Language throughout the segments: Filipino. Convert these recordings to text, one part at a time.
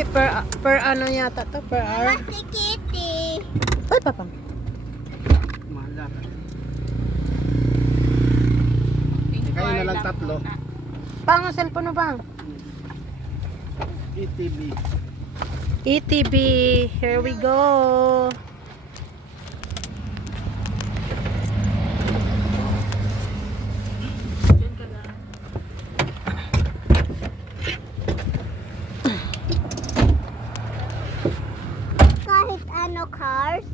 Hindi, per ano yata to, per hour. Mama, si Kitty. Ay, papang. Mahal lang. Kayo na lang tatlo. Pang, ang cellphone mo bang? ETB. ETB, here we go. Kahit ano cars,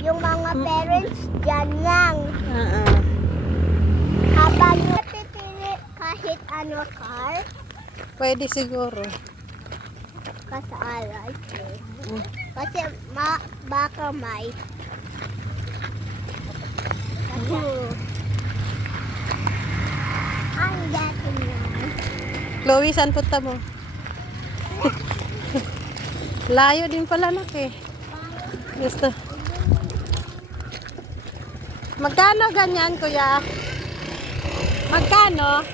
yung mga parents dyan lang. Habang natitili kahit ano car, Pwede siguro. kasaalay. Kasi baka may. Kasi, ang dati naman. Chloe, saan punta mo? Layo din pala nak eh. Gusto. Magkano ganyan, kuya? Magkano?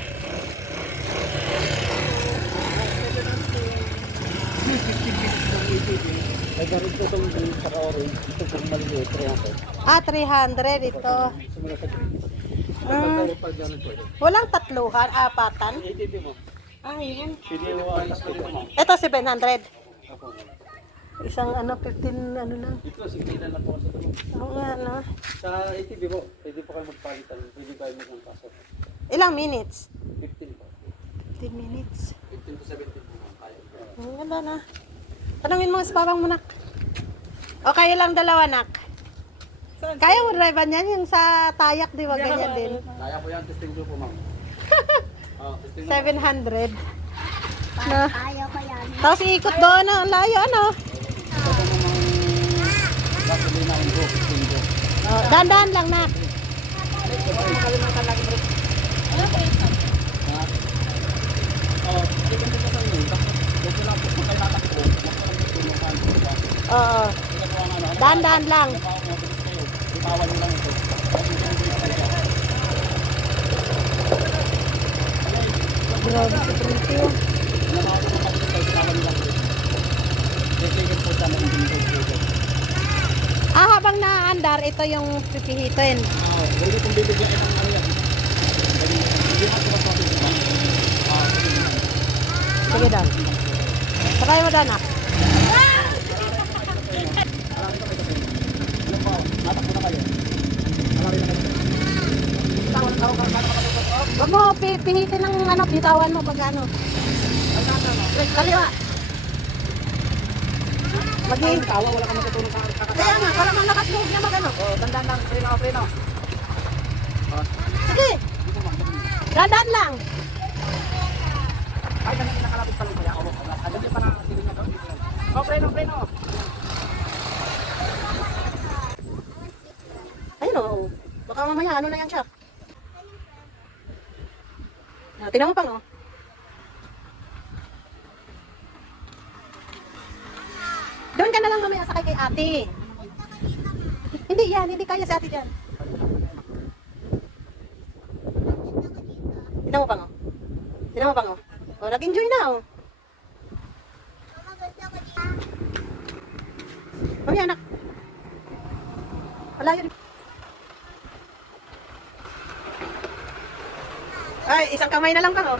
May garit po itong paka-orange. Ito pong maliit. 300. Ah, 300 ito. Simula sa green. Ah, Pag gano'n po. walang tatluhan, apatan. ETB mo. Ah, yan. Pili mo ayos ko dito mo. Ito 700. Ako. Isang ano, 15 ano lang. Ito, sigilan lang po sa ito. Oo nga, no? Sa ATV po, pwede po kayo magpalitan. Pwede kayo mag-pasok. Ilang minutes? 15 po. 15 minutes. 15 to 17 po. Kaya. Ang ganda na. Tanungin mo sa babang mo, nak. O kayo lang dalawa, nak. Kaya mo drive yan yung sa tayak, di ba? Ganyan din. Kaya po yan, testing ko po ma'am. Testing mo. 700. Na. Ayaw ko yan. Tapos iikot doon, ang layo, ano? Ito po namang gasolina ang go, 15 go. Oh, dahan-dahan lang, nak. Depende po sa inyo. Dito lang po, kung kayo tatakbo, magkalang tulungan. Oo. Ito po ang ano, Dahan-dahan lang. mabilis kayo. Ipawan nyo lang ito. Grabe si Printio. Ah, habang naandar, ito yung pipihitin. Sige daw. Sakay mo daw, nak. Huwag mo pihitin ng ano, bitawan mo pag ano. Kaliwa. Maging Tawa, wala ka matutulong sa kaya nga, para malakas loob niya mag-ano. Tandaan lang, preno. Sige. Dadan lang. Ay, nakalapit pa lang kaya. Ano yung parang siling na to? Preno. Ayun o. Baka mamaya, ano na yan siya. Tingnan mo pang o. Doon ka na lang mamaya sakay kay ate. Hindi yan, hindi kaya si ate dyan. Tingnan mo pang o. Tingnan mo pang o. O, nag-enjoy na o. Mamaya anak. Wala yun. Ay, isang kamay na lang pang o.